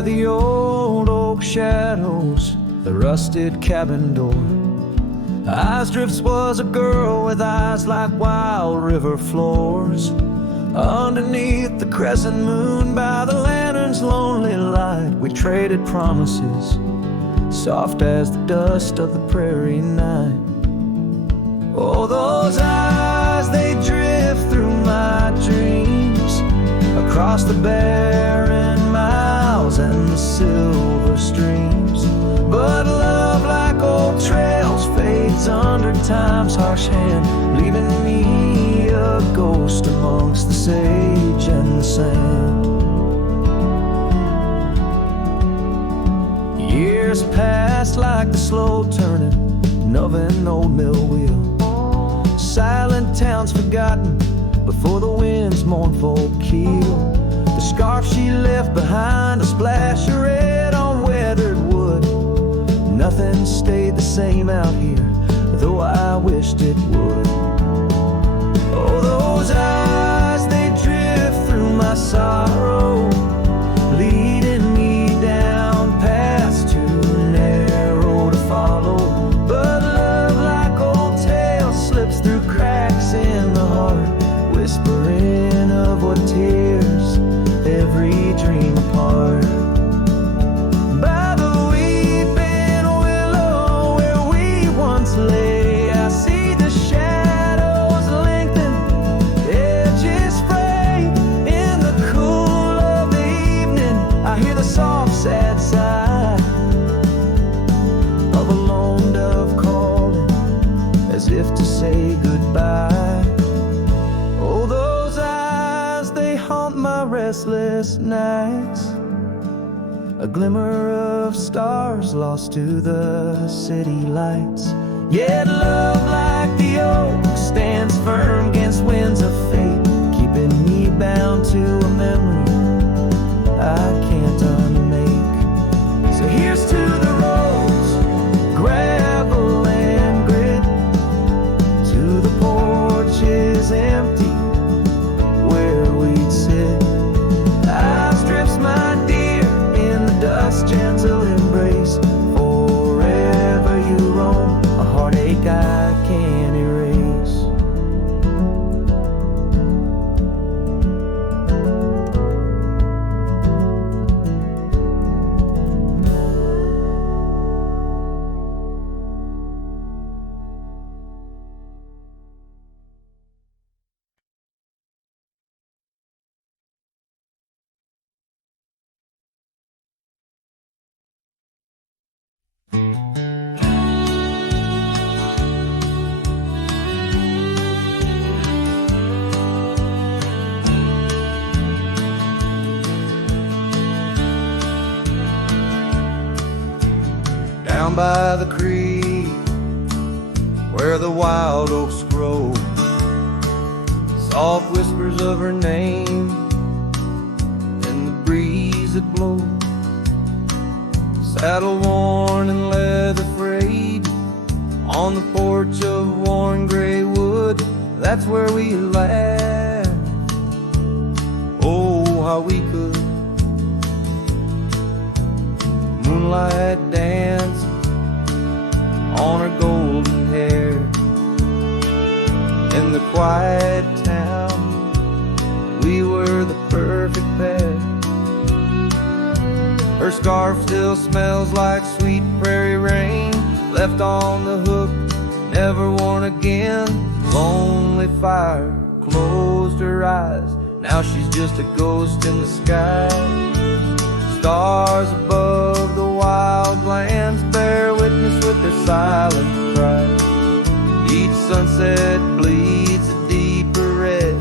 where the old oak shadows the rusted cabin door. Eyes drifts was a girl with eyes like wild river floors. Underneath the crescent moon, by the lantern's lonely light, we traded promises, soft as the dust of the prairie night. Oh, those eyes, they drift through my dreams, across the barren miles and the silver streams. But love, like old trails, fades under time's harsh hand, leaving me a ghost amongst the sage and the sand. Years passed like the slow turning of an old mill wheel. Silent towns forgotten before the wind's mournful keel. The scarf she left behind, a splash of red on weathered wood. Nothing stayed the same out here, though I wished it would. Oh, those eyes, they drift through my sorrow, leading me down paths too narrow to follow. But love, like old tales, slips through cracks in the heart, whispering of what tears every dream apart. By the weeping willow where we once lay, I see the shadows lengthen, edges fray. In the cool of the evening, I hear the soft sad sigh of a lone dove calling, as if to say goodbye. Oh, those eyes, they haunt my restless nights, a glimmer of stars lost to the city lights. Yet love, like the oak, stands firm against winds of fate, keeping me bound to a memory I can't unmake. So here's to the roads, gravel and grit, to the porches empty where we'd sit. Eyes drifts, my dear, in the dust, gentle embrace. Forever you roam, a heartache I can't erase. Down by the creek, where the wild oaks grow, soft whispers of her name in the breeze that blows. Saddle worn and leather frayed, on the porch of worn gray wood, that's where we laughed. Oh, how we could. Moonlight dance on her golden hair. In the quiet town, we were the perfect pair. Her scarf still smells like sweet prairie rain, left on the hook, never worn again. Lonely fire closed her eyes, now she's just a ghost in the sky. Stars above the wild lands bear witness with their silent cry. Each sunset bleeds a deeper red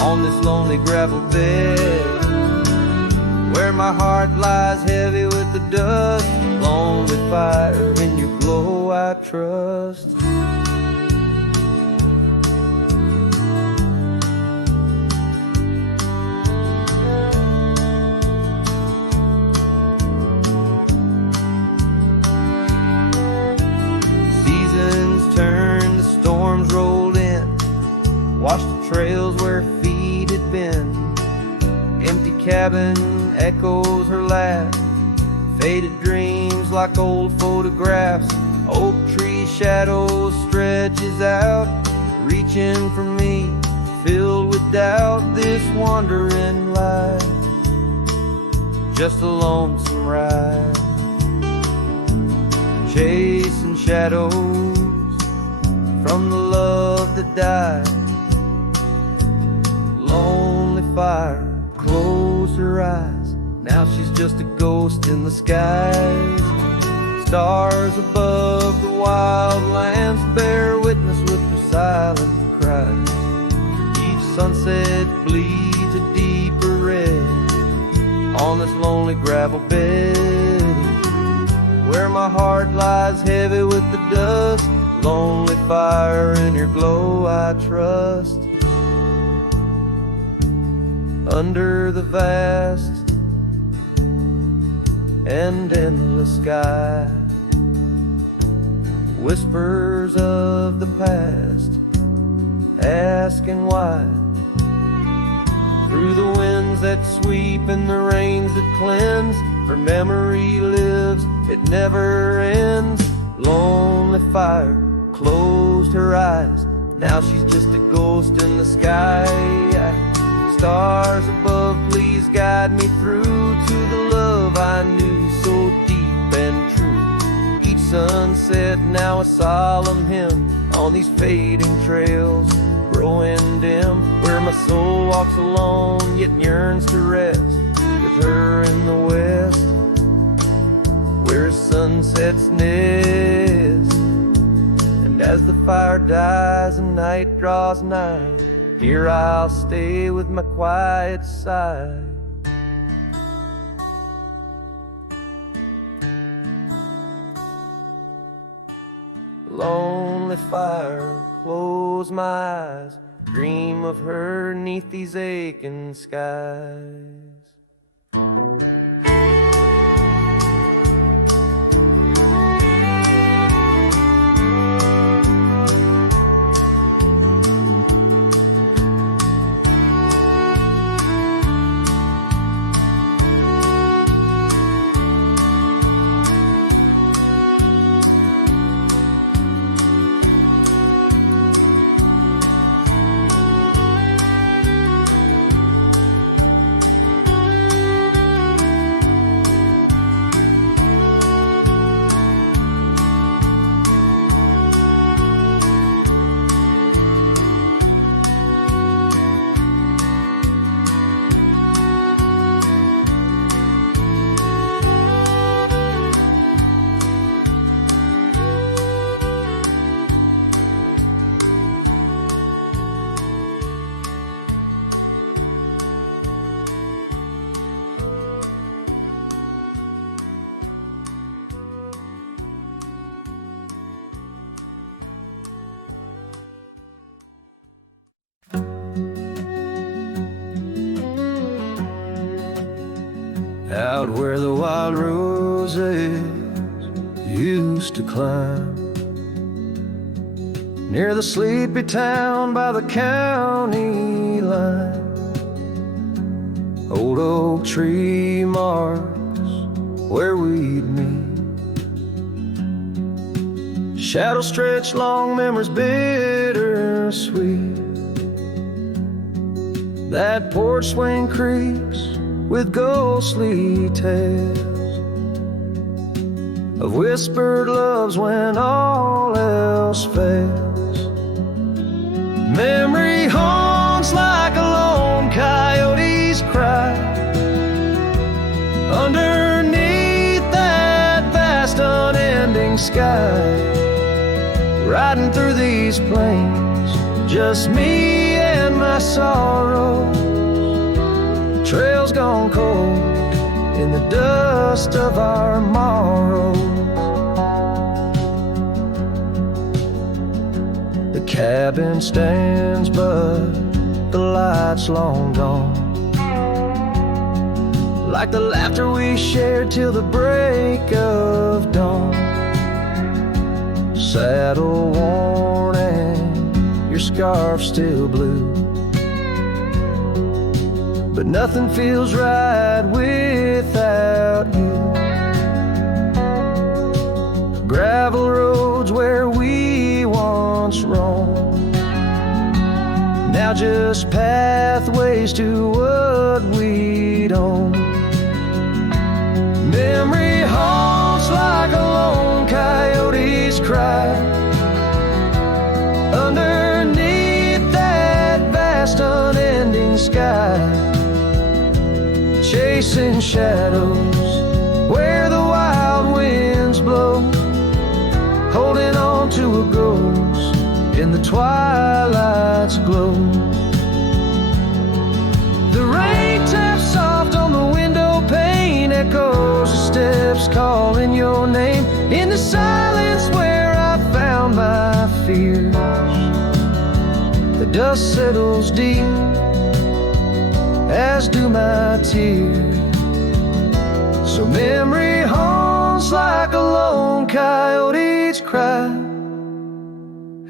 on this lonely gravel bed, where my heart lies heavy with the dust. Lonely fire, in your glow I trust. Turned, the storms rolled in, washed the trails where feet had been. Empty cabin echoes her laugh. Faded dreams like old photographs. Oak tree shadow stretches out, reaching for me, filled with doubt. This wandering life, just a lonesome ride, chasing shadows from the love that died. Lonely fire closed her eyes, now she's just a ghost in the skies. Stars above the wildlands bear witness with their silent cries. Each sunset bleeds a deeper red on this lonely gravel bed, where my heart lies heavy with the dust. Lonely fire, in your glow I trust. Under the vast and endless sky, whispers of the past, asking why. Through the winds that sweep and the rains that cleanse, her memory lives, it never ends. Lonely fire closed her eyes, now she's just a ghost in the sky. Stars above, please guide me through to the love I knew so deep and true. Each sunset now a solemn hymn on these fading trails growing dim, where my soul walks alone yet yearns to rest with her in the west, where sunsets nest. And as the fire dies and night draws nigh, here I'll stay with my quiet sigh. Lonely fire, close my eyes, dream of her 'neath these aching skies. Out where the wild roses used to climb, near the sleepy town by the county line, old oak tree marks where we'd meet. Shadows stretch long, memories bittersweet. That porch swing creaks with ghostly tales of whispered loves when all else fails. Memory haunts like a lone coyote's cry underneath that vast unending sky. Riding through these plains, just me and my sorrow. Trails gone cold in the dust of our morrows. The cabin stands but the light's long gone, like the laughter we shared till the break of dawn. Saddle worn and your scarf still blue, but nothing feels right without you. Gravel roads where we once roamed, now just pathways to what we'd own. Memory haunts like a lone coyote's cry underneath that vast unending sky, chasing shadows where the wild winds blow, holding on to a ghost in the twilight's glow. The rain taps soft on the window pane, echoes of steps calling your name in the silence where I found my fears. The dust settles deep, as do my tears. So memory haunts like a lone coyote's cry,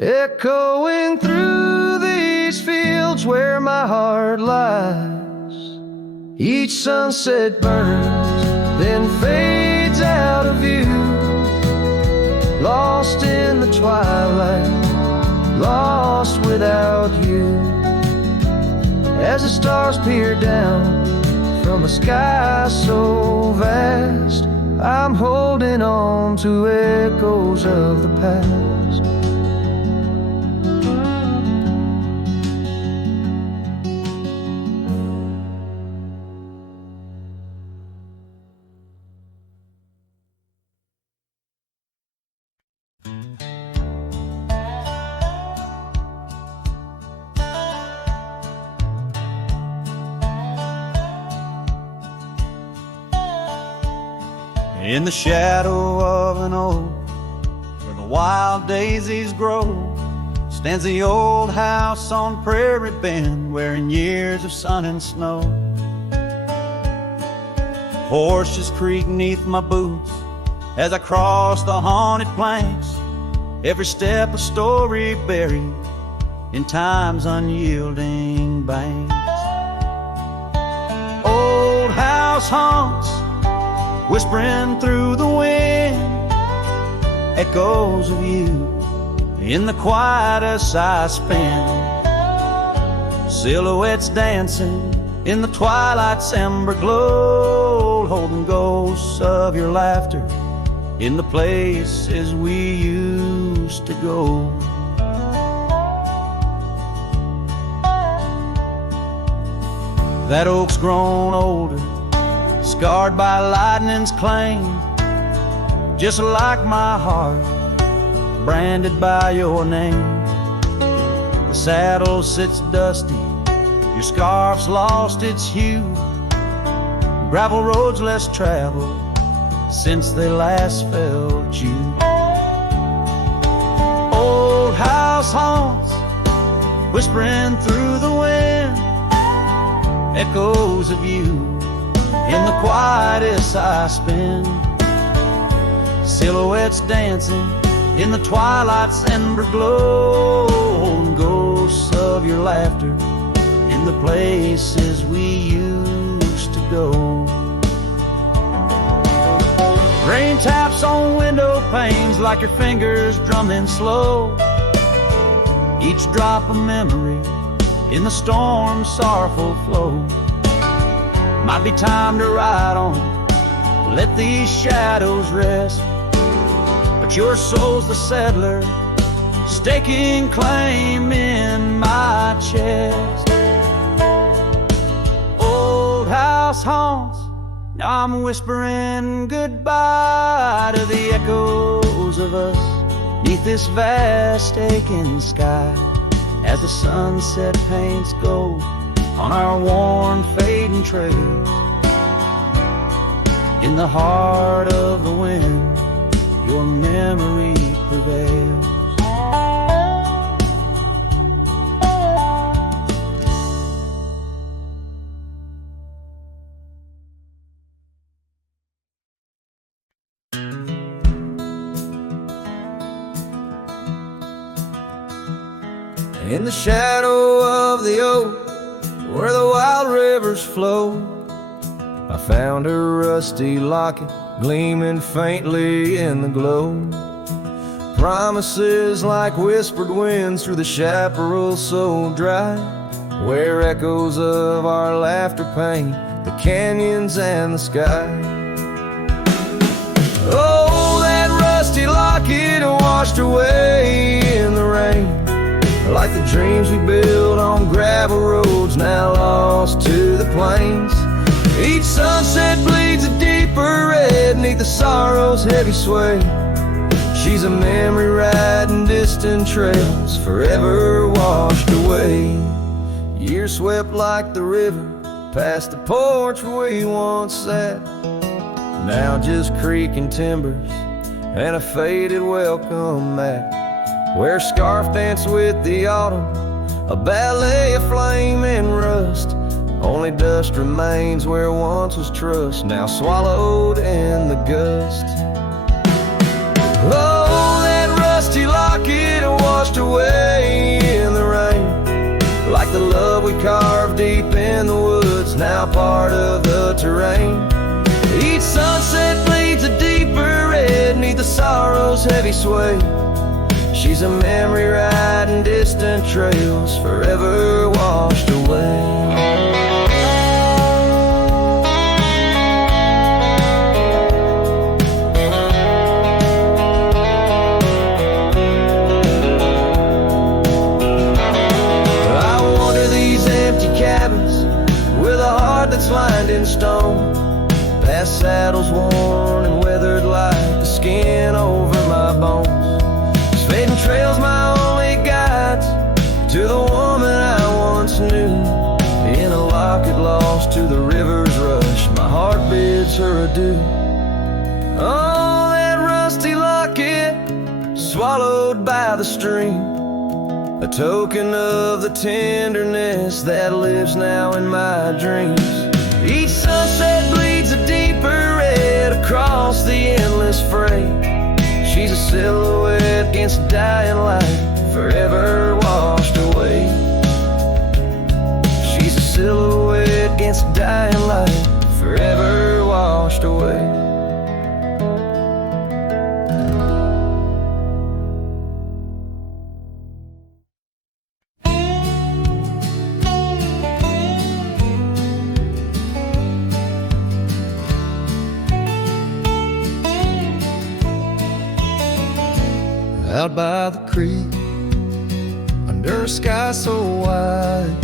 echoing through these fields where my heart lies. Each sunset burns, then fades out of view, lost in the twilight, lost without you. As the stars peer down from a sky so vast, I'm holding on to echoes of the past. In the shadow of an oak where the wild daisies grow stands the old house on Prairie Bend, wearing years of sun and snow. Horses creak neath my boots as I cross the haunted planks, every step a story buried in time's unyielding banks. Old house haunts, whispering through the wind, echoes of you in the quiet as I spin. Silhouettes dancing in the twilight's ember glow, holding ghosts of your laughter in the places we used to go. That oak's grown older, scarred by lightning's claim, just like my heart, branded by your name. The saddle sits dusty, your scarf's lost its hue, gravel roads less traveled since they last felt you. Old house haunts, whispering through the wind, echoes of you in the quietest I spend. Silhouettes dancing in the twilight's ember glow, and ghosts of your laughter in the places we used to go. Rain taps on window panes like your fingers drumming slow, each drop a memory in the storm's sorrowful flow. Might be time to ride on, let these shadows rest, but your soul's the settler, staking claim in my chest. Old house haunts, now I'm whispering goodbye to the echoes of us neath this vast aching sky, as the sunset paints gold on our worn fading trails. In the heart of the wind, your memory prevails. In the shadow of the oak where the wild rivers flow. I found a rusty locket gleaming faintly in the glow. Promises like whispered winds through the chaparral so dry, where echoes of our laughter paint the canyons and the sky. Oh, that rusty locket washed away in the rain, like the dreams we built on gravel roads now lost to the plains. Each sunset bleeds a deeper red neath the sorrow's heavy sway. She's a memory riding distant trails, forever washed away. Years swept like the river past the porch where we once sat, now just creaking timbers and a faded welcome mat, where scarf danced with the autumn, a ballet of flame and rust. Only dust remains where once was trust, now swallowed in the gust. Oh, that rusty locket washed away in the rain, like the love we carved deep in the woods, now part of the terrain. Each sunset bleeds a deeper red neath the sorrow's heavy sway. She's a memory riding distant trails, forever washed away. That's lined in stone, past saddles worn and weathered like the skin over my bones. These fading trails my only guides to the woman I once knew. In a locket lost to the river's rush, my heart bids her adieu. Oh, that rusty locket swallowed by the stream, a token of the tenderness that lives now in my dreams. Each sunset bleeds a deeper red across the endless freight. She's a silhouette against dying light, forever washed away. She's a silhouette against dying light, forever washed away. Out by the creek, under a sky so wide,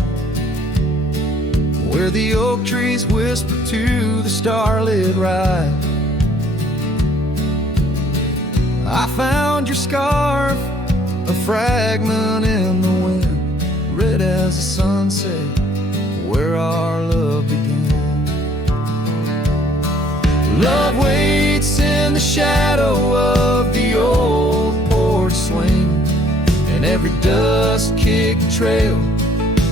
where the oak trees whisper to the starlit ride, I found your scarf, a fragment in the wind, red as the sunset, where our love began. Love waits in the shadow of the old swing, and every dust-kicked trail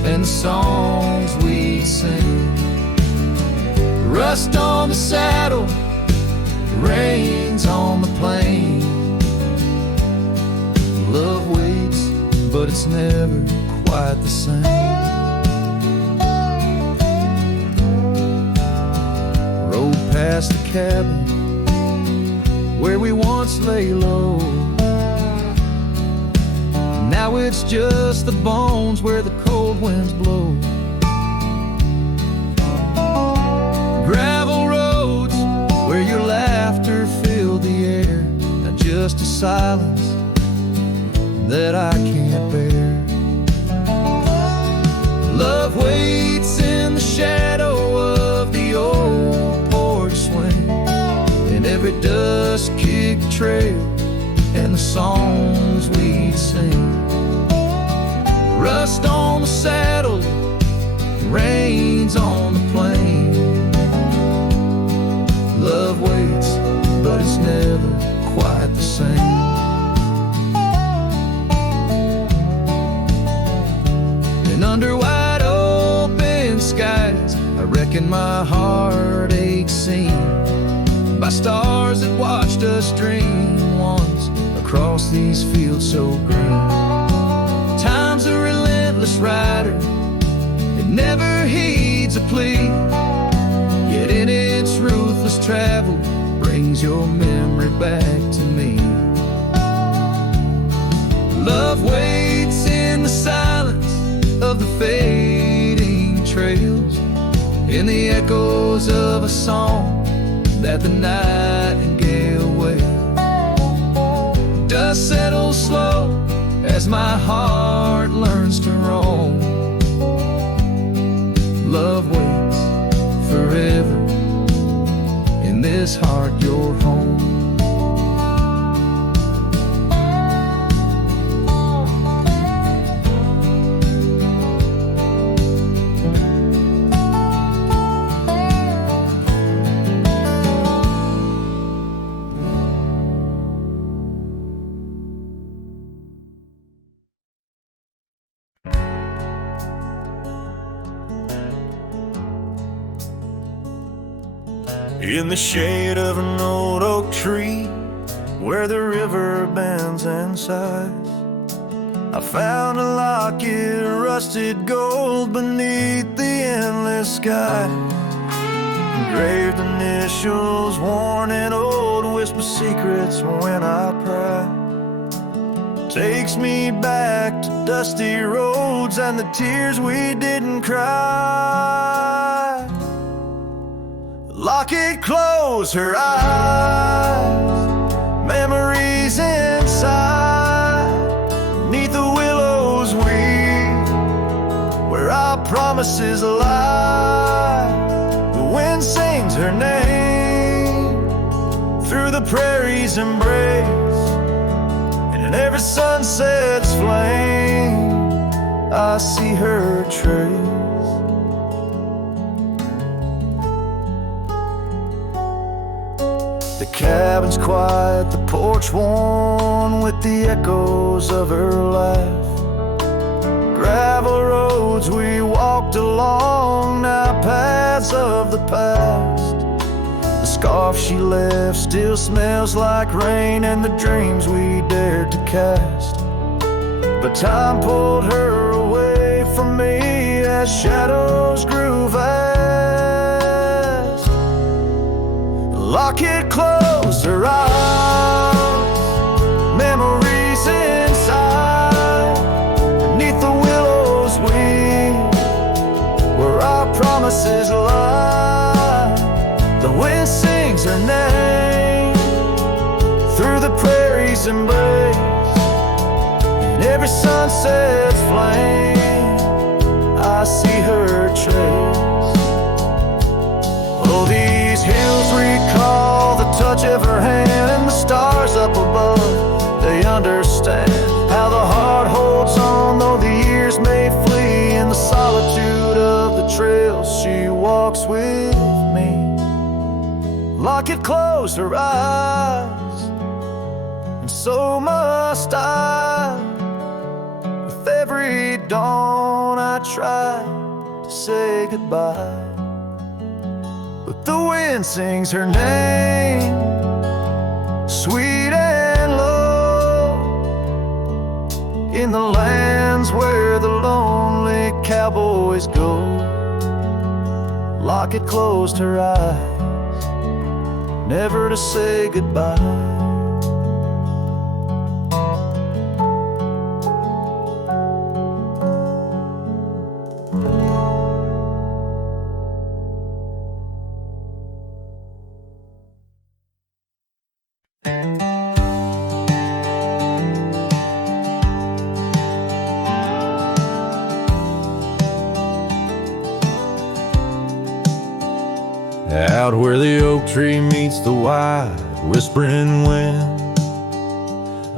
and the songs we sing. Rust on the saddle, rains on the plain. Love waits, but it's never quite the same. Rode past the cabin where we once lay low. Now it's just the bones where the cold winds blow. Gravel roads where your laughter filled the air, not just a silence that I can't bear. Love waits in the shadow of the old porch swing, and every dust-kicked trail and the songs we sing. Rust on the saddle, rains on the plain. Love waits, but it's never quite the same. And under wide open skies, I reckon my heart aches seen by stars that watched us dream once across these fields so green. Time's a relentless rider, it never heeds a plea, yet in its ruthless travel brings your memory back to me. Love waits in the silence of the fading trails, in the echoes of a song that the nightingale wails. Dust settles slow as my heart learns to roam. Love waits forever in this heart, your home. In the shade of an old oak tree, where the river bends and sighs, I found a locket of rusted gold beneath the endless sky. Engraved initials, worn and old, whisper secrets when I pry. Takes me back to dusty roads and the tears we didn't cry. Locket closed her eyes, memories inside, neath the willows weep, where our promises lie. The wind sings her name through the prairie's embrace, and in every sunset's flame I see her trace. The cabin's quiet, the porch worn with the echoes of her laugh. Gravel roads we walked along, now paths of the past. The scarf she left still smells like rain and the dreams we dared to cast. But time pulled her away from me as shadows grew vast. Locket closed her eyes, memories inside, beneath the willows weep, where our promises lie. The wind sings her name through the prairie's embrace, in every sunset's flame I see her trace. Oh, these hills recall the touch of her hand, and the stars up above, they understand how the heart holds on, though the years may flee. In the solitude of the trails she walks with me. Locket closed her eyes, and so must I. With every dawn I try to say goodbye, but the wind sings her name, sweet and low, in the lands where the lonely cowboys go. Locket closed her eyes, never to say goodbye. Out where the oak tree meets the wide whispering wind,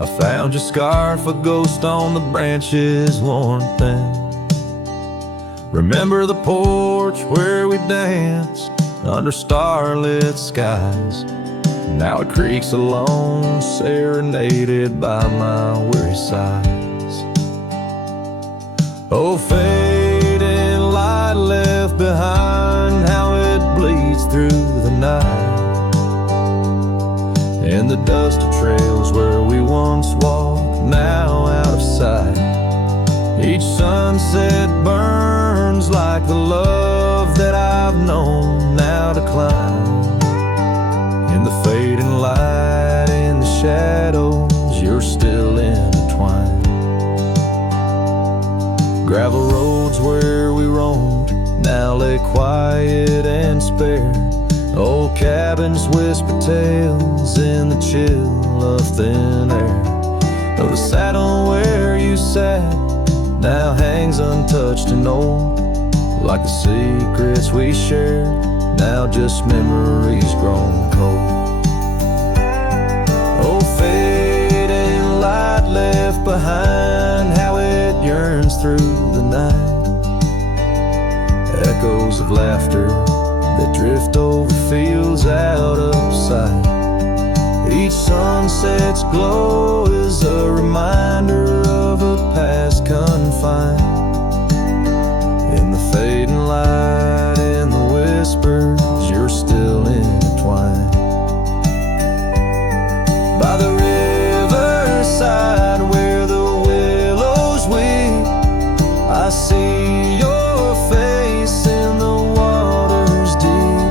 I found your scarf, a ghost on the branches worn thin. Remember the porch where we danced under starlit skies? Now it creaks alone, serenaded by my weary sighs. Oh, fading light left behind, how it bleeds through the night, and the dusty trails where we once walked, now out of sight. Each sunset burns like the now lay quiet and spare. Old cabins whisper tales in the chill of thin air. Though the saddle where you sat now hangs untouched and old, like the secrets we shared, now just memories grown cold. Oh, fading light left behind, how it yearns through the night. Echoes of laughter that drift over fields out of sight. Each sunset's glow is a reminder of a past confined. In the fading light, in the whispers, you're still intertwined. By the riverside where the willows weep, I see your face in the waters deep.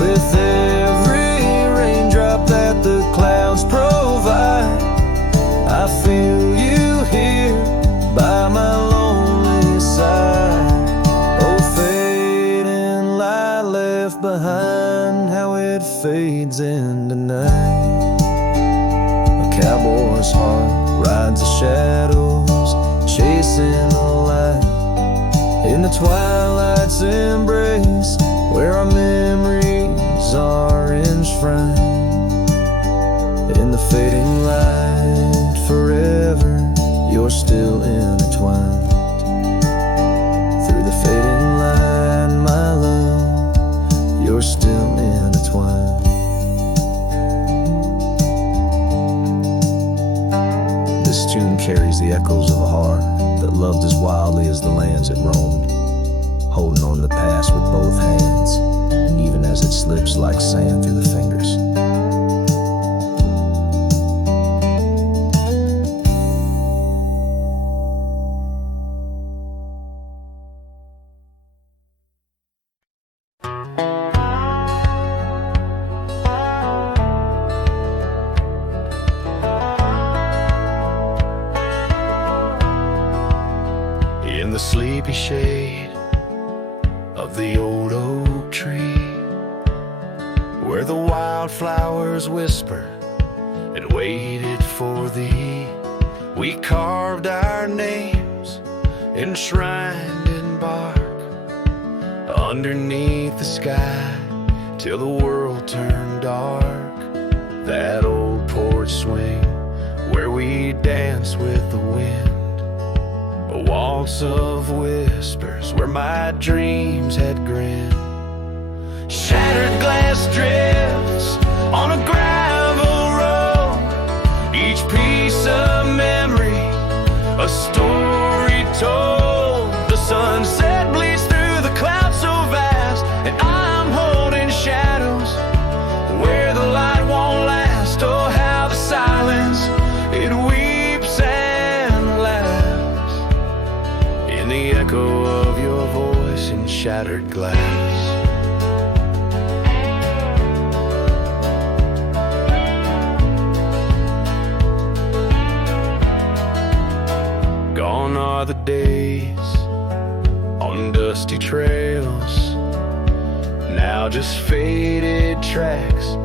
With every raindrop that the clouds provide, I feel you here by my lonely side. Oh, fading light left behind, how it fades into night. A cowboy's heart rides the shadows, chasing the light. In the twilight's embrace, where our memories are enshrined. In the fading light, forever, you're still intertwined. Through the fading light, my love, you're still intertwined. This tune carries the echoes of a heart that loved as wildly as the lands it roamed, holding on to the past with both hands, even as it slips like sand through the fingers. In the sleepy shade of the old oak tree, where the wildflowers whispered and waited for thee, we carved our names enshrined in bark underneath the sky till the world turned dark. That old porch swing where we danced with the wind, a waltz of whispers where my dreams had grinned. Shattered glass drifts on a gravel road, each piece of memory a story told. The sunset bleeds through the clouds so vast, and I'm holding shadows where the light won't last. Oh, how the silence, it weeps and laughs in the echo of your voice in shattered glass. Gone are the days on dusty trails, now just faded tracks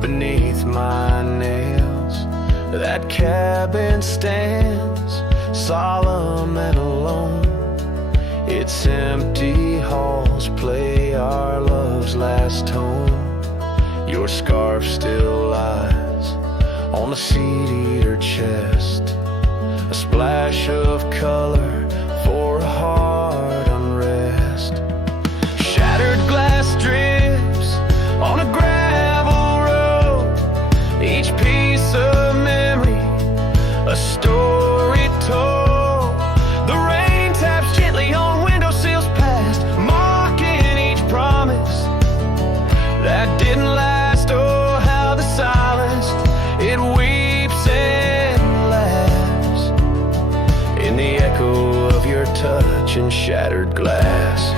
beneath my nails. That cabin stands solemn and alone, its empty halls play our love's last tone. Your scarf still lies on the seed-eater chest, a splash of color for a heart unrest. Shattered glass drips on a gravel road, each piece of memory a story told. The rain taps gently on windowsills past, mocking each promise that didn't last. Oh, how the silence, it weeps and laughs in the echo of your touch and shattered glass.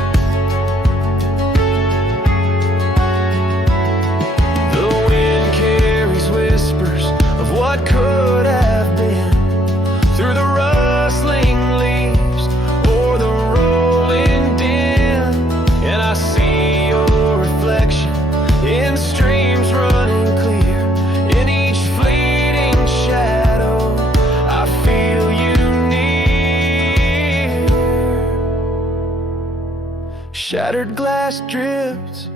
The wind carries whispers of what could have been through the rustling leaves or the rolling din. Shattered glass drifts,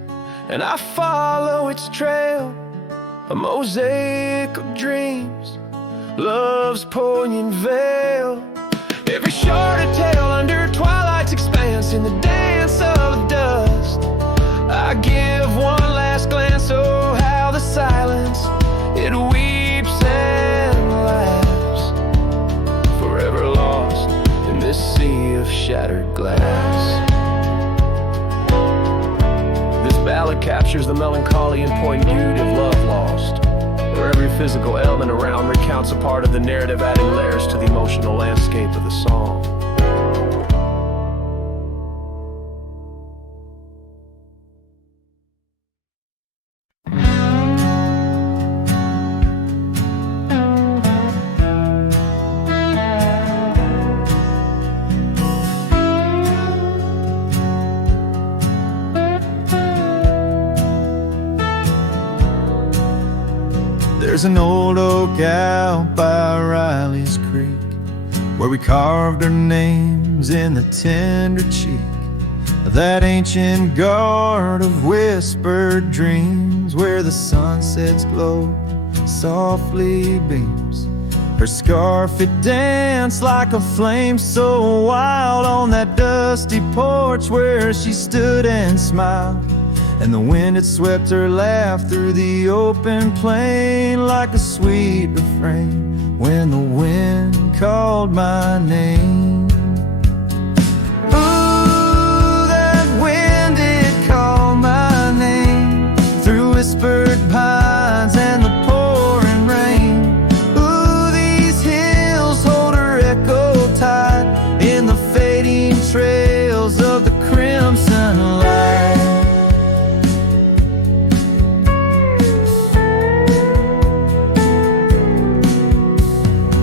and I follow its trail, a mosaic of dreams, love's poignant veil. Every shorter tale under twilight's expanse, in the dance of dust, I give one last glance. Oh, how the silence, it weeps and laughs, forever lost in this sea of shattered glass. This ballad captures the melancholy and poignant beauty of love lost, where every physical element around recounts a part of the narrative, adding layers to the emotional landscape of the song. There's an old oak out by Riley's Creek, where we carved our names in the tender cheek of that ancient guard of whispered dreams, where the sunset's glow softly beams. Her scarf, it danced like a flame so wild on that dusty porch where she stood and smiled, and the wind had swept her laugh through the open plain like a sweet refrain when the wind called my name. Ooh, that wind did call my name through whispered pines and the pouring rain. Ooh, these hills hold her echo tight in the fading trails of the crimson light.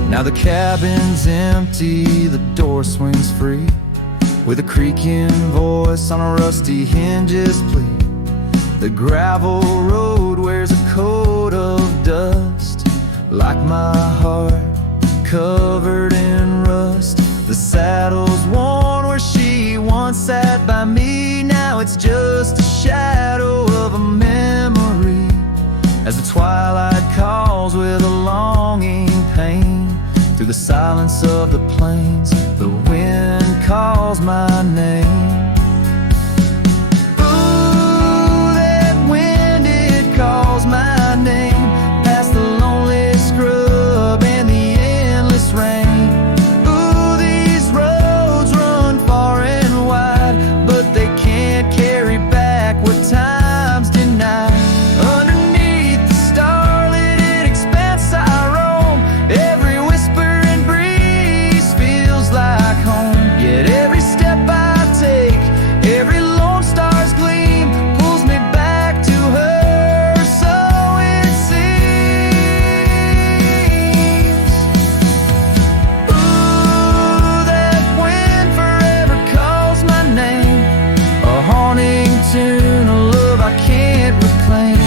Now the cabin's empty, the door swings free, with a creaking voice on a rusty hinge's plea. The gravel road wears a coat of dust, like my heart, covered in rust. The saddle's worn where she once sat by me, now it's just a shadow of a memory, as the twilight calls with a longing pain. Through the silence of the plains, the wind calls my name. Ooh, that wind, it calls my name, past the lonely scrub and the endless rain. Ooh, these roads run far and wide, but they can't carry back what time's denied. Underneath the starlit expanse I roam, every like home. Yet every step I take, every lone star's gleam pulls me back to her, so it seems. Ooh, that wind forever calls my name, a haunting tune, a love I can't reclaim.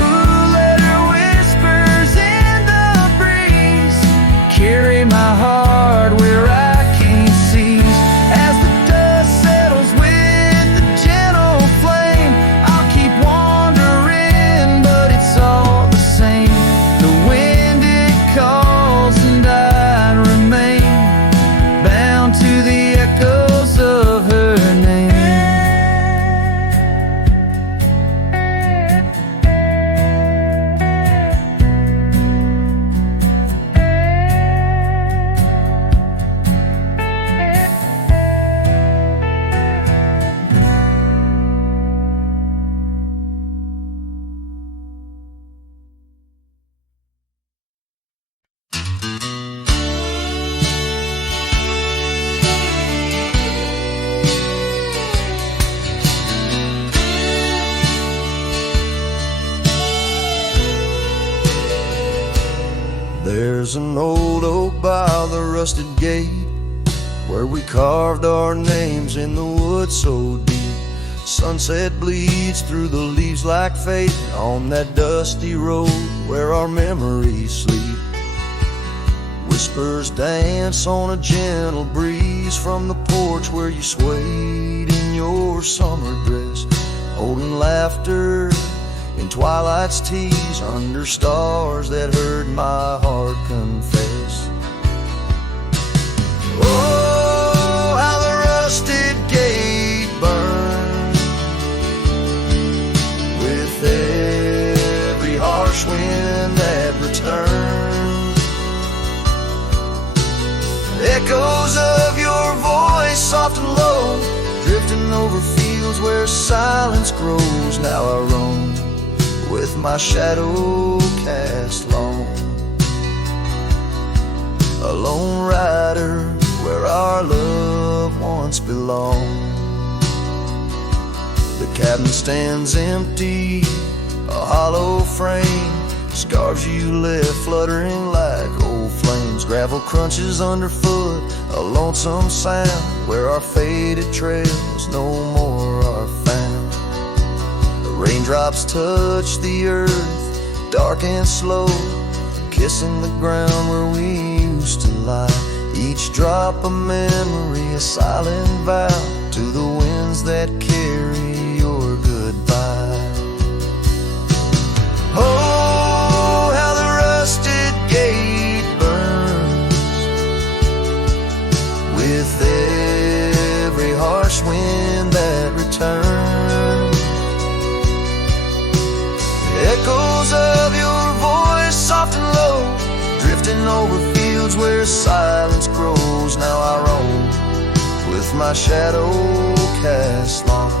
Ooh, let her whispers in the breeze carry my heart where I There's an old oak by the rusted gate, where we carved our names in the wood so deep. Sunset bleeds through the leaves like fate on that dusty road where our memories sleep. Whispers dance on a gentle breeze from the porch where you swayed in your summer dress, holding laughter in twilight's tease under stars that heard my heart confess. Oh, how the rusted gate burns with every harsh wind that returns. Echoes of your voice, soft and low, drifting over fields where silence grows. Now I roam with my shadow cast long, a lone rider where our love once belonged. The cabin stands empty, a hollow frame, scars you left fluttering like old flames. Gravel crunches underfoot, a lonesome sound where our faded trails no more are found. The raindrops touch the earth, dark and slow, kissing the ground where we used to lie. Each drop a memory, a silent vow to the winds that carry your goodbye. Oh, how the rusted gate burns with every harsh wind that returns. Echoes of your voice, soft and low, drifting over fields where silence grows. Now I roam with my shadow cast long,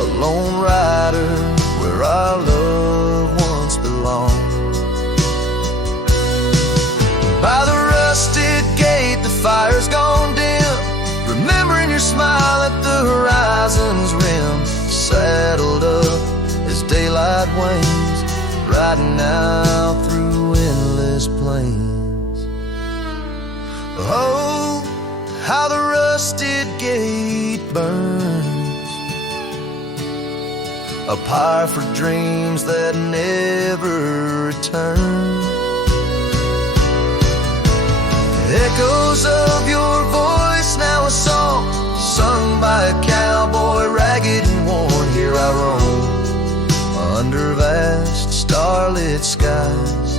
a lone rider where our love once belonged. By the rusted gate the fire's gone dim, remembering your smile at the horizon's rim. Saddled up as daylight wanes, riding out through endless plains. Oh, how the rusted gate burns, a pyre for dreams that never return. Echoes of your voice, now a song sung by a cowboy, ragged and worn. Here I roam under vast starlit skies,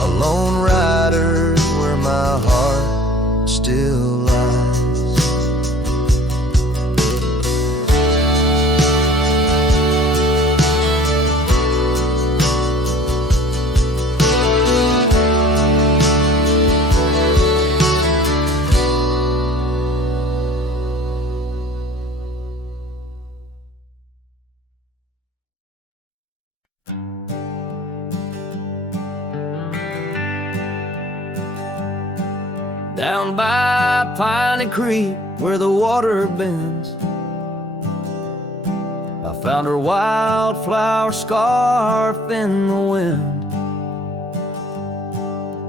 a lone rider where my heart still lies. Down by Piney Creek where the water bends, I found her wildflower scarf in the wind.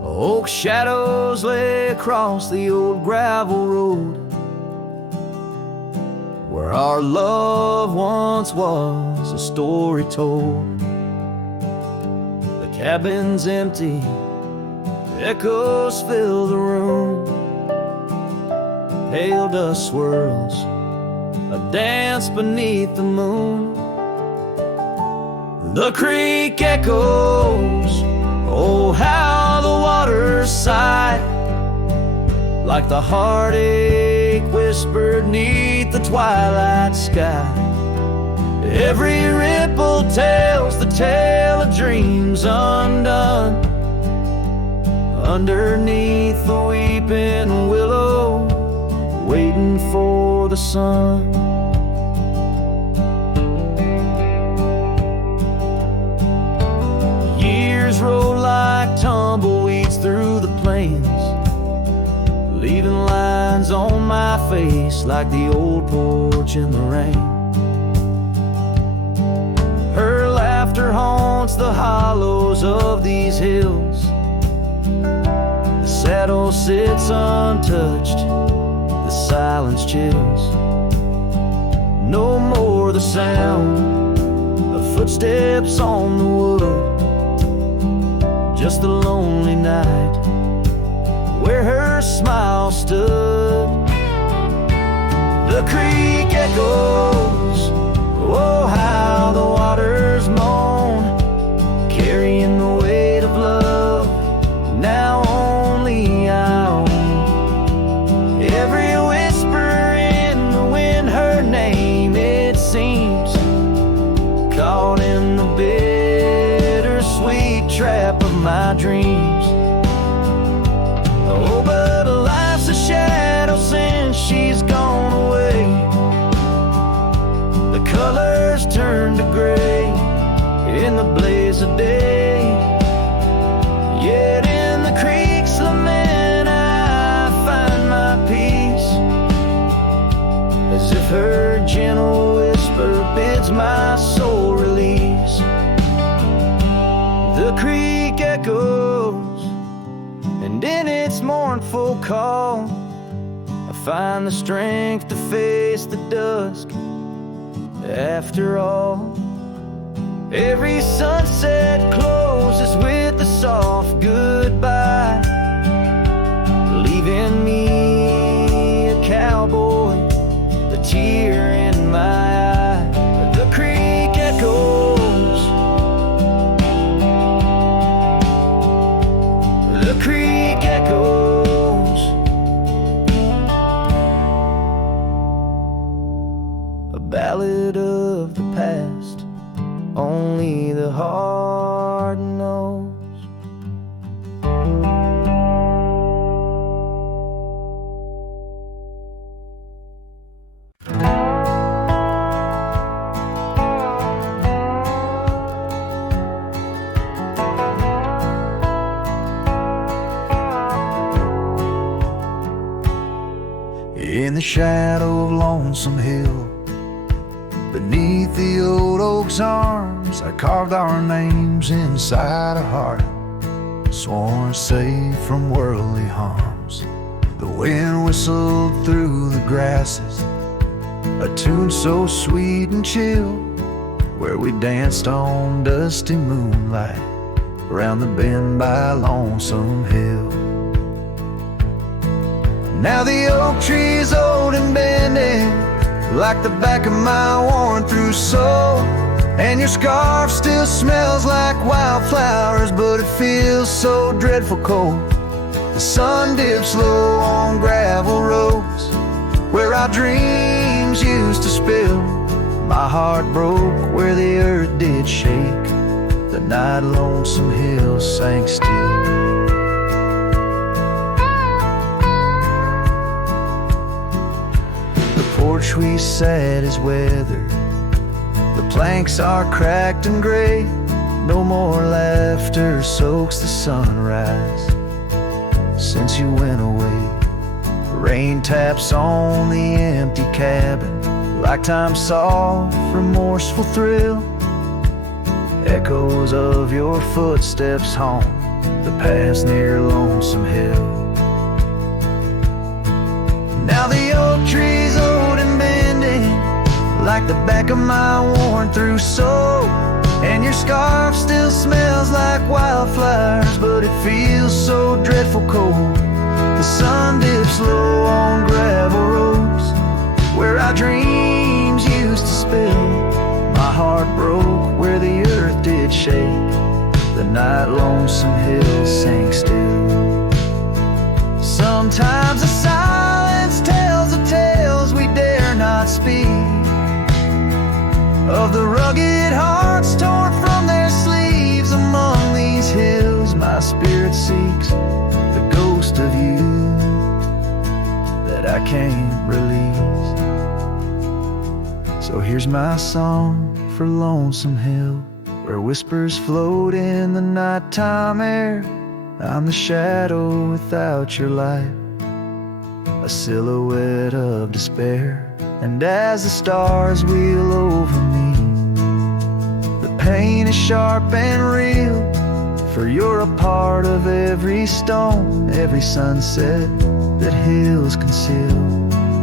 Oak shadows lay across the old gravel road where our love once was a story told. The cabin's empty, echoes fill the room, pale dust swirls a dance beneath the moon. The creek echoes, oh how the water sighed, like the heartache whispered neath the twilight sky. Every ripple tells the tale of dreams undone, underneath the weeping willow, waiting for the sun. Years roll like tumbleweeds through the plains, leaving lines on my face like the old porch in the rain. Her laughter haunts the hollows of these hills, the saddle sits untouched, the silence chills. No more the sound of footsteps on the wood, just a lonely night where her smile stood. The creek echoes, oh how the waters moan, carrying the weight of love now only I own. Every whisper in the wind, her name it seems, caught in the bittersweet trap of my dreams. Oh, but life's a shadow since she's gone away. The colors turn to gray in the blaze of day. Yet in the creek's lament I find my peace, as if her gentle whisper bids my soul release. The creek echoes, and in its mournful call I find the strength to face the dusk. After all, every sunset closes with a soft goodbye, leaving me a cowboy, the tear in my eye. The creek echoes, the creek echoes. A ballad of the past only the heart knows. In the shadow of Lonesome Hill, beneath the old oak's arms, I carved our names inside a heart, sworn safe from worldly harms. The wind whistled through the grasses, a tune so sweet and chill, where we danced on dusty moonlight around the bend by Lonesome Hill. Now the oak tree's old and bending like the back of my worn-through soul, and your scarf still smells like wildflowers, but it feels so dreadful cold. The sun dips low on gravel roads where our dreams used to spill. My heart broke where the earth did shake, the night Lonesome Hill sank still. The porch we sat is weathered, the planks are cracked and gray. No more laughter soaks the sunrise since you went away. Rain taps on the empty cabin like time's soft, remorseful thrill. Echoes of your footsteps haunt the path near Lonesome Hill. Now the oak tree's old and bending like the back of my worn-through soul, and your scarf still smells like wildflowers, but it feels so dreadful cold. The sun dips low on gravel roads where our dreams used to spill. My heart broke where the earth did shake, the night Lonesome Hill sank still. Sometimes the silence tells the tales we dare not speak, of the rugged hearts torn from their sleeves. Among these hills my spirit seeks the ghost of you that I can't release. So here's my song for Lonesome Hill, where whispers float in the nighttime air. I'm the shadow without your light, a silhouette of despair. And as the stars wheel over me, the pain is sharp and real, for you're a part of every stone, every sunset that hills conceal.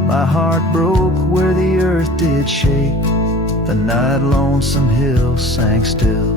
My heart broke where the earth did shake, the night Lonesome Hill sank still.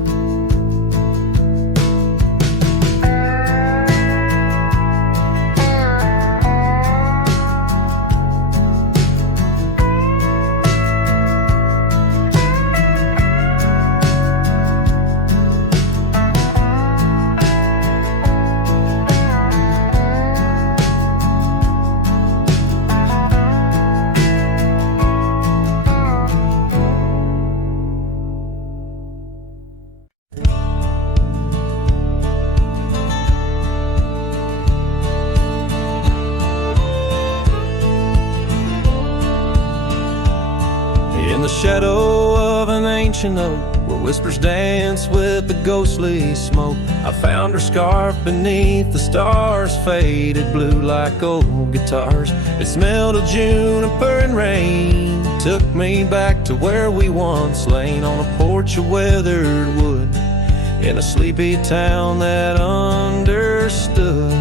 shadow of an ancient oak, where whispers dance with the ghostly smoke. I found her scarf beneath the stars, faded blue like old guitars. It smelled of juniper and rain, took me back to where we once lain, on a porch of weathered wood, in a sleepy town that understood.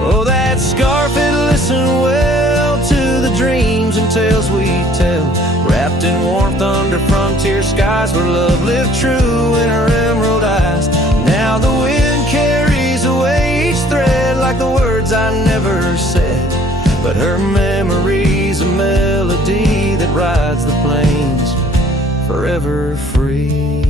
Oh, that scarf, it listened well to the dreams and tales we tell, wrapped in warmth under frontier skies, where love lived true in her emerald eyes. Now the wind carries away each thread like the words I never said, but her memory's a melody that rides the plains forever free.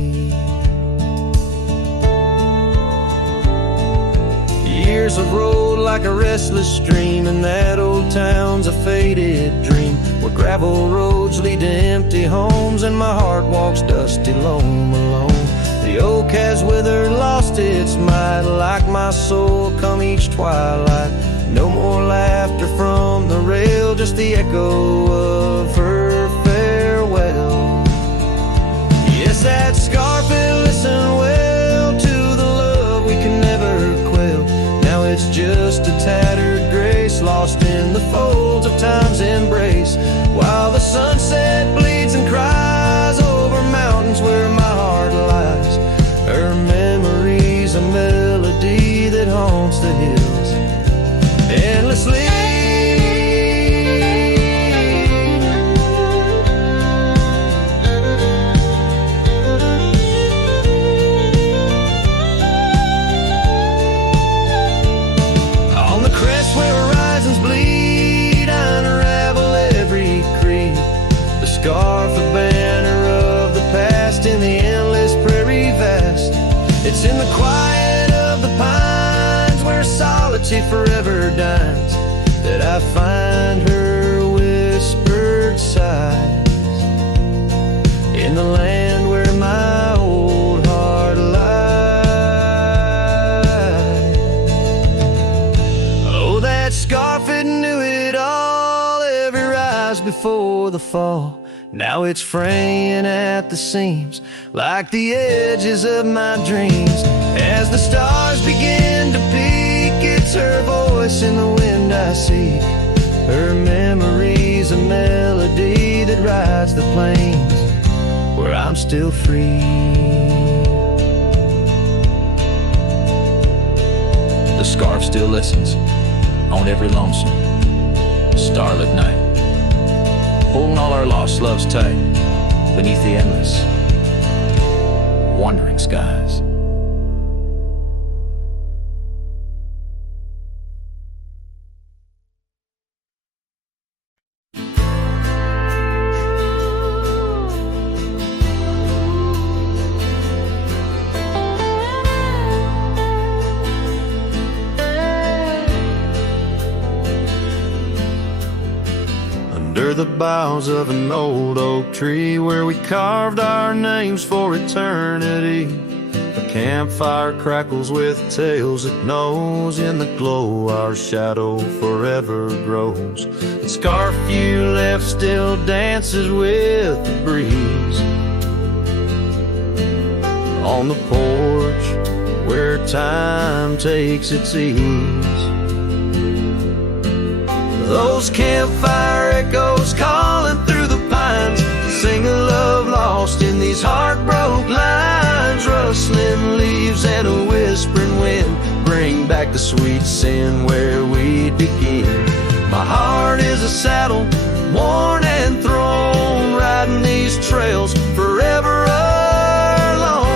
Years have rolled like a restless stream, and that old town's a faded dream, where gravel roads lead to empty homes, and my heart walks dusty lone alone. The oak has withered, lost its might, like my soul come each twilight. No more laughter from the rail, just the echo of her farewell. Yes, that scarf, it listened well to the love we can never quell. Now it's just a tattered grace, lost in the folds of time's embrace, while the sunset bleeds and cries over mountains where my heart lies. Her memory's a melody that haunts the hills endlessly. Scarf, a banner of the past in the endless prairie vast. It's in the quiet of the pines, where solitude forever dines, that I find her whispered sighs, in the land where my old heart lies. Oh, that scarf, it knew it all, every rise before the fall. Now it's fraying at the seams, like the edges of my dreams. As the stars begin to peak, it's her voice in the wind I see. Her memory's a melody that rides the plains where I'm still free. The scarf still listens on every lonesome starlit night, holding all our lost loves tight beneath the endless, wandering skies. Under the boughs of an old oak tree, where we carved our names for eternity, a campfire crackles with tales it knows. In the glow our shadow forever grows. The scarf you left still dances with the breeze on the porch where time takes its ease. Those campfire echoes calling through the pines, sing a love lost in these heartbroken lines. Rustling leaves and a whispering wind bring back the sweet sin where we begin. My heart is a saddle, worn and thrown, riding these trails forever alone.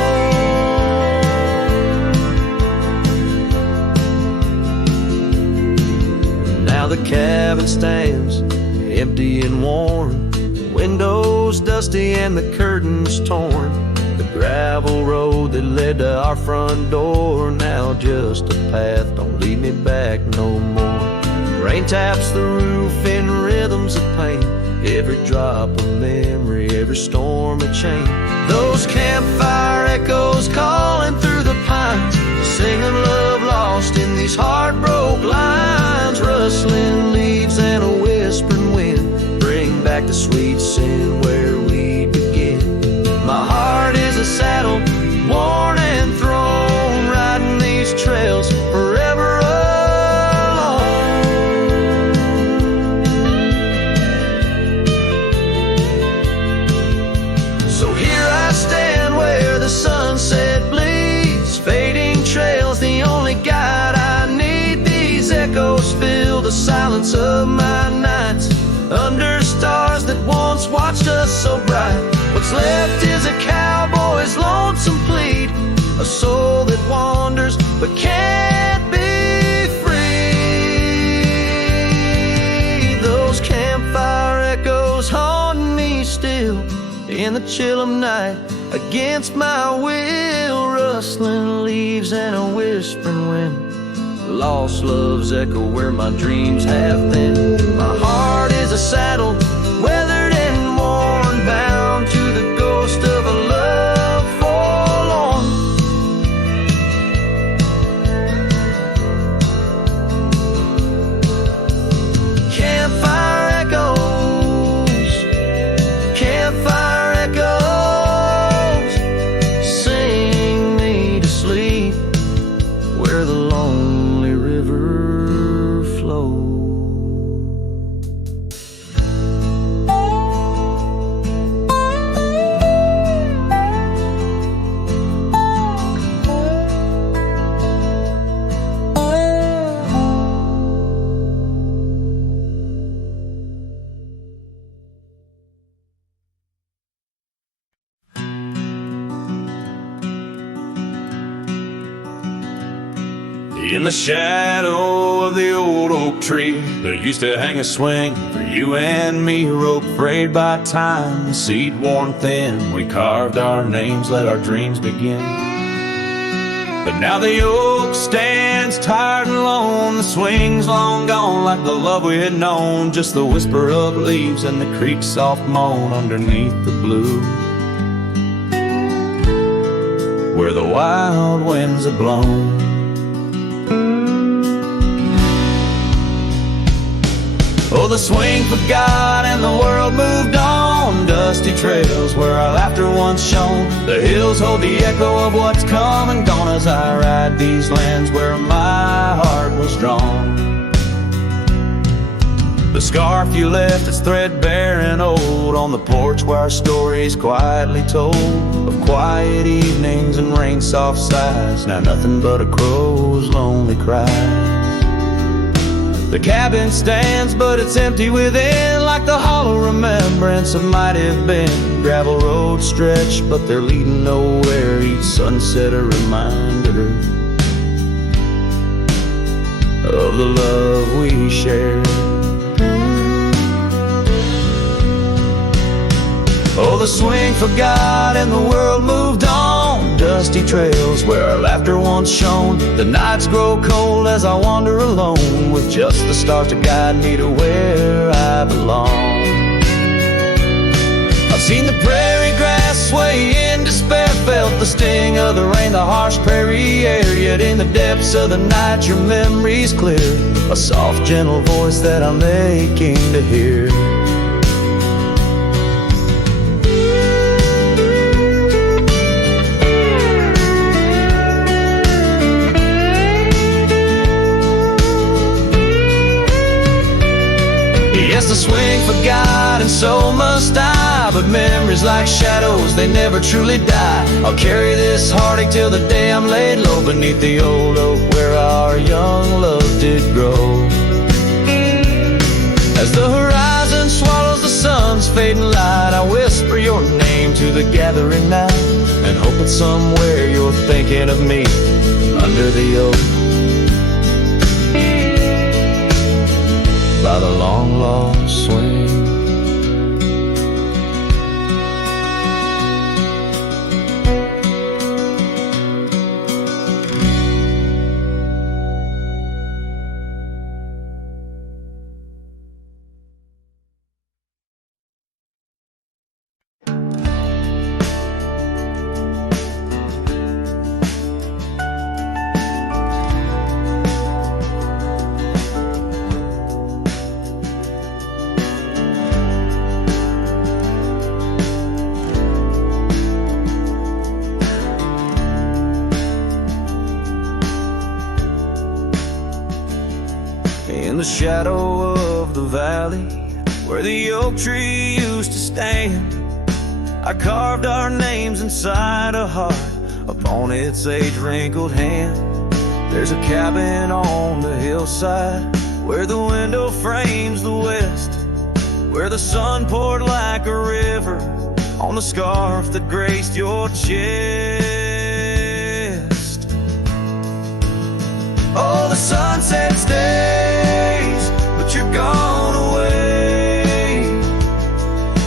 Now the cabin stands empty and worn, windows dusty and the curtains torn. The gravel road that led to our front door, now just a path, don't lead me back no more. Rain taps the roof in rhythms of pain, every drop of memory, every storm a chain. Those campfire echoes calling through the pines, singing love lost in these heartbroken lines. Rustling leaves and a whispering wind bring back the sweet sin where saddle, worn and thrown, riding these trails forever alone. So here I stand where the sunset bleeds, fading trails, the only guide I need. These echoes fill the silence of my nights, under stars that once watched us so bright. What's left is a cowboy's lonesome plead, a soul that wanders but can't be free. Those campfire echoes haunt me still in the chill of night, against my will, rustling leaves and a whispering wind. Lost loves echo where my dreams have been. My heart is a saddle, weathered and worn, bound to the ghost of a love forlorn. Campfire echoes, campfire echoes, sing me to sleep where the lonely river flows. In the shadow of the old oak tree, there used to hang a swing for you and me, a rope frayed by time, seed worn thin. We carved our names, let our dreams begin. But now the oak stands tired and alone, the swing's long gone like the love we had known, just the whisper of leaves and the creek's soft moan underneath the blue, where the wild winds have blown. Oh, the swing forgot and the world moved on, dusty trails where our laughter once shone. The hills hold the echo of what's come and gone as I ride these lands where my heart was drawn. The scarf you left is threadbare and old on the porch where our stories quietly told, of quiet evenings and rain-soft sighs, now nothing but a crow's lonely cry. The cabin stands, but it's empty within, like the hollow remembrance of might have been. Gravel roads stretch, but they're leading nowhere, each sunset a reminder of the love we shared. Oh, the swing forgot and the world moved on, dusty trails where our laughter once shone. The nights grow cold as I wander alone, with just the stars to guide me to where I belong. I've seen the prairie grass sway in despair, felt the sting of the rain, the harsh prairie air, yet in the depths of the night your memory's clear, a soft gentle voice that I'm aching to hear. Yes, the swing forgot and so must I, but memories like shadows, they never truly die. I'll carry this heartache till the day I'm laid low beneath the old oak where our young love did grow. As the horizon swallows the sun's fading light, I whisper your name to the gathering night, and hope that somewhere you're thinking of me under the oak by the long lost swing. In the shadow of the valley where the oak tree used to stand, I carved our names inside a heart upon its age-wrinkled hand. There's a cabin on the hillside where the window frames the west, where the sun poured like a river on the scarf that graced your chest. Oh, the sunset stays, but you're gone away,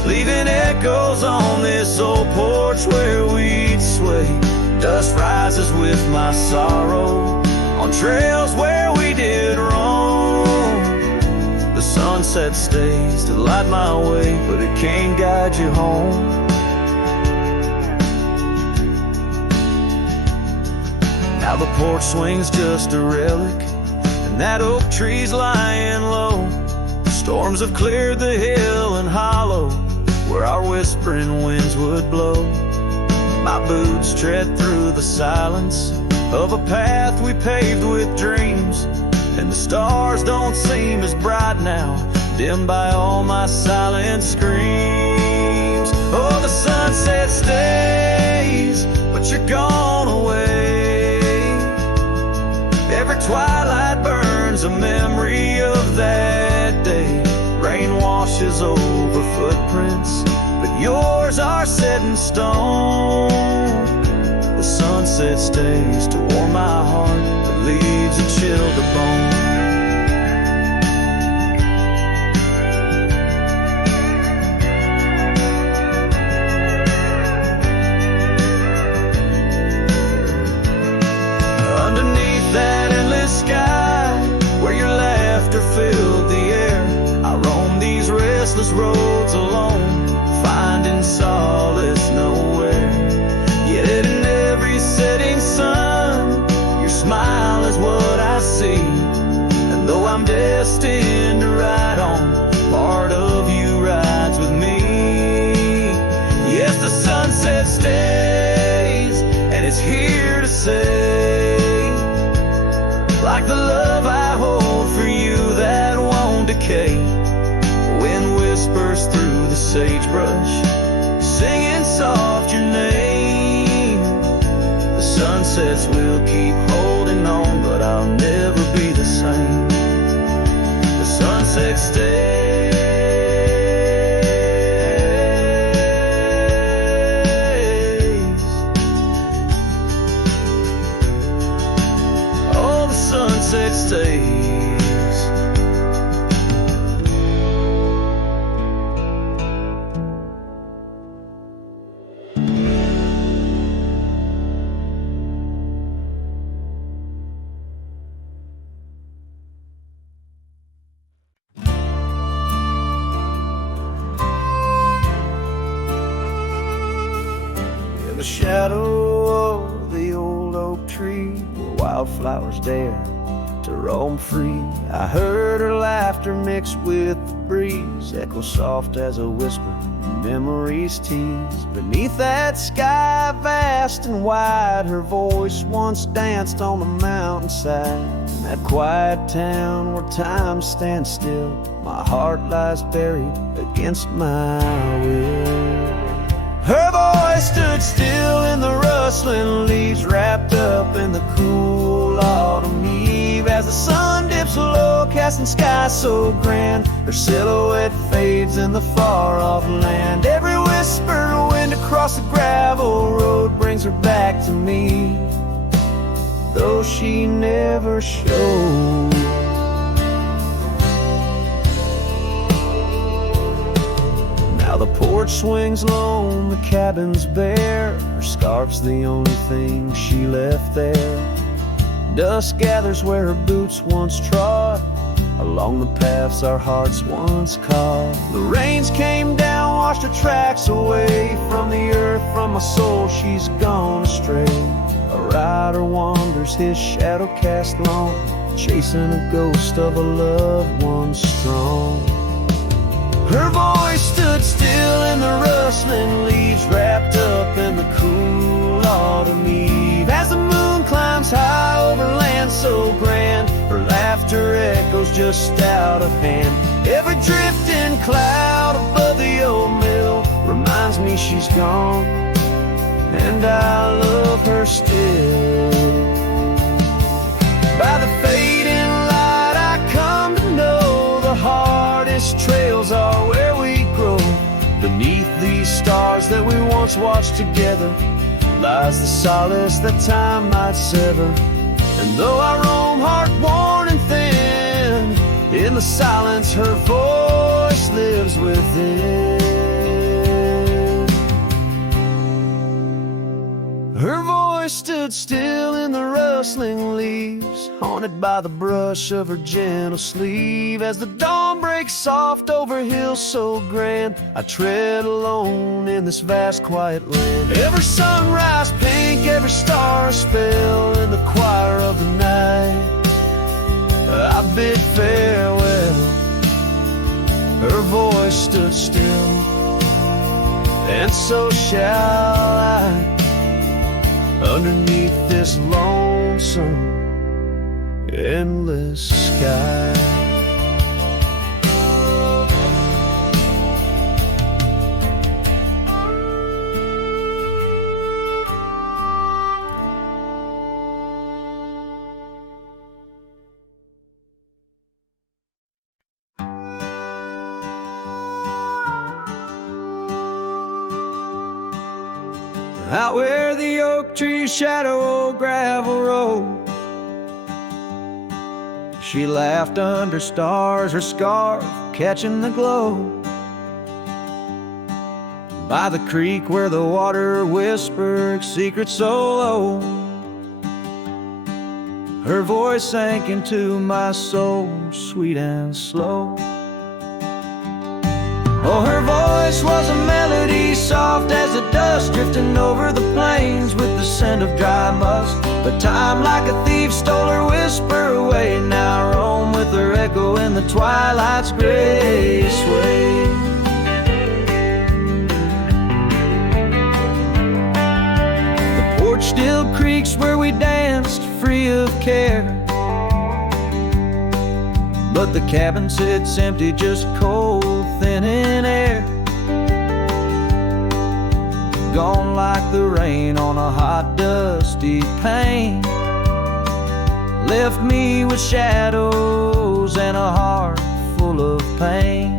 leaving echoes on this old porch where we'd sway. Dust rises with my sorrow on trails where we did wrong. The sunset stays to light my way, but it can't guide you home. Now the porch swing's just a relic, and that oak tree's lying low. Storms have cleared the hill and hollow where our whispering winds would blow. My boots tread through the silence of a path we paved with dreams, and the stars don't seem as bright now, dimmed by all my silent screams. Oh, the sunset stays, but you're gone away. Every twilight burns a memory of that day. Rain washes over footprints, but yours are set in stone. The sunset stays to warm my heart, but leaves a chill to bone. Underneath that endless sky, where your laughter filled the air, I roam these restless roads alone, finding solace nowhere. Yet in every setting sun, your smile is what I see. And though I'm destined to ride on, part of you rides with me. Yes, the sunset stays, and it's here to say, like the love I hold for you that won't decay. Wind whispers through the sagebrush, singing soft your name. The sunsets will keep holding on, but I'll never be the same. The sunset stays. Oh, the sunset stays. In the shadow of the old oak tree, where wildflowers dare to roam free, I heard her laughter mixed with the breeze, echo soft as a whisper, memories tease. Beneath that sky vast and wide, her voice once danced on the mountainside. In that quiet town where time stands still, my heart lies buried against my will. Her voice stood still in the rustling leaves, wrapped up in the cool autumn eve. As the sun dips low, casting sky so grand, her silhouette fades in the far-off land. Every whisper wind across the gravel road brings her back to me, though she never showed. Now the porch swings lone, the cabin's bare, her scarf's the only thing she left there. Dust gathers where her boots once trod, along the paths our hearts once caught. The rains came down, washed her tracks away from the earth, from my soul she's gone astray. A rider wanders, his shadow cast long, chasing a ghost of a loved one strong. Her voice stood still in the rustling leaves, wrapped up in the cool autumn eve. As the moon climbs high over land so grand, Her laughter echoes just out of hand. Every drifting cloud above the old mill reminds me she's gone, and I love her still. By the fading light I come to know the hardest trails are where we grow. Beneath these stars that we once watched together lies the solace that time might sever. And though I roam heart-worn and thin, in the silence her voice lives within. Her voice stood still in the rustling leaves, haunted by the brush of her gentle sleeve. As the dawn breaks soft over hills so grand, I tread alone in this vast quiet land. Every sunrise pink, every star a spell, in the choir of the night I bid farewell. Her voice stood still, and so shall I, underneath this lonesome, endless sky. Out where the oak trees shadow old gravel road, she laughed under stars, her scarf catching the glow. By the creek where the water whispered secrets so low, her voice sank into my soul, sweet and slow. Oh, her voice was a melody, soft as the dust drifting over the plains with the scent of dry musk. But time like a thief stole her whisper away. Now I roam with her echo in the twilight's gray sway. The porch still creaks where we danced free of care, but the cabin sits empty, just cold, thin in air. Gone like the rain on a hot, dusty pane. Left me with shadows and a heart full of pain.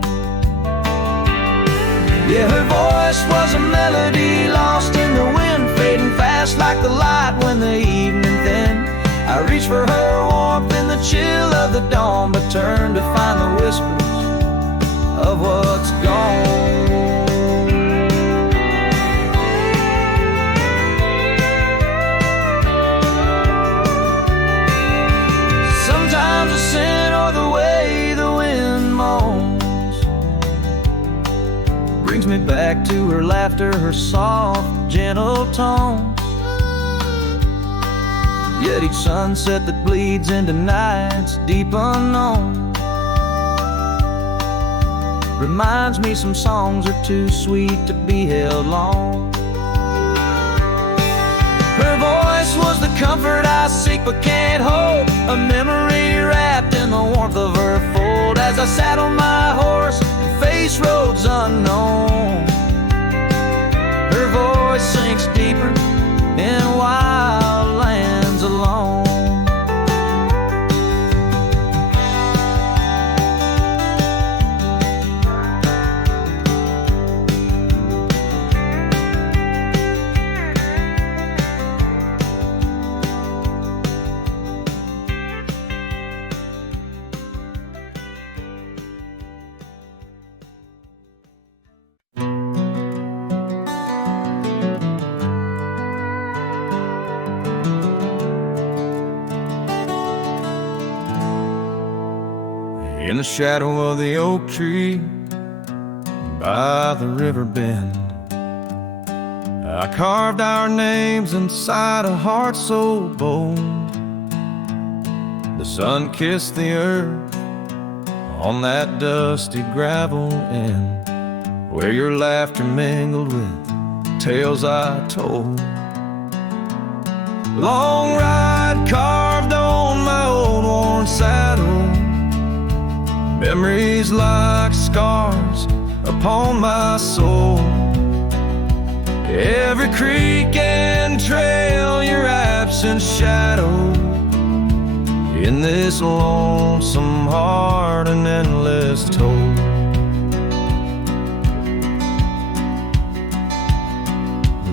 Yeah, her voice was a melody lost in the wind, fading fast like the light when the evening thinned. I reached for her warmth in the chill of the dawn, but turned to find the whispers of what's gone. Sometimes the scent or the way the wind moans brings me back to her laughter, her soft, gentle tones. Yet each sunset that bleeds into nights deep unknown reminds me some songs are too sweet to be held long. Her voice was the comfort I seek but can't hold, a memory wrapped in the warmth of her fold. As I sat on my horse and faced roads unknown, her voice sinks deeper in wild lands alone. In the shadow of the oak tree by the river bend, I carved our names inside a heart so bold. The sun kissed the earth on that dusty gravel end, where your laughter mingled with tales I told. Long ride carved on my old worn side, Memories like scars upon my soul. Every creek and trail, your absent shadow. In this lonesome heart, an endless toll.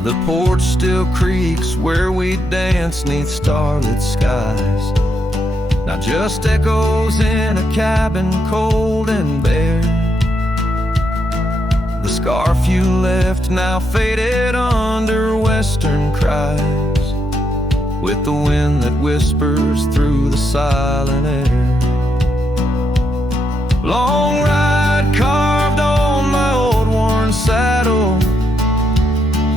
The porch still creaks where we dance 'neath starlit skies. Not just echoes in a cabin cold and bare. The scarf you left now faded under western cries, with the wind that whispers through the silent air. Long ride carved on my old worn saddle.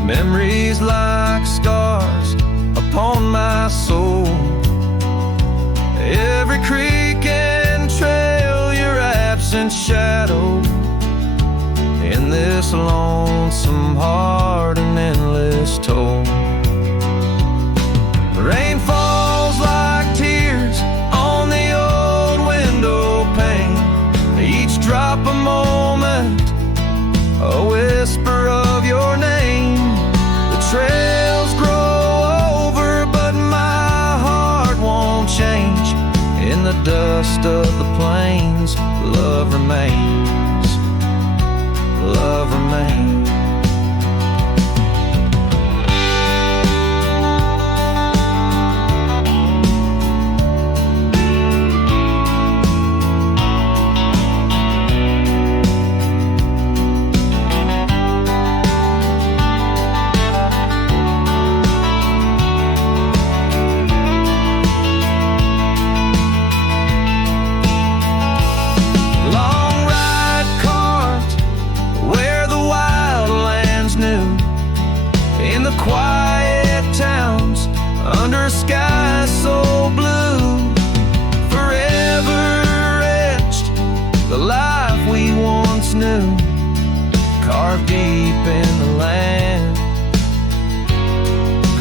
Memories like scars upon my soul. Every creek and trail, your absent shadow. In this lonesome heart, an endless toll. Rain falls like tears on the old window pane. Each drop a moment, a whisper of your name. The trails grow over, but my heart won't change. In the dust of the plains, love remains. Love remains. Quiet towns under skies so blue, forever etched the life we once knew, carved deep in the land,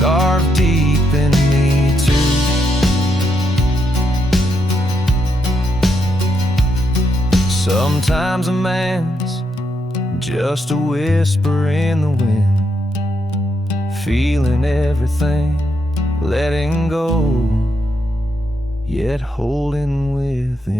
carved deep in me too. Sometimes a man's just a whisper in the wind, feeling everything, letting go, yet holding within.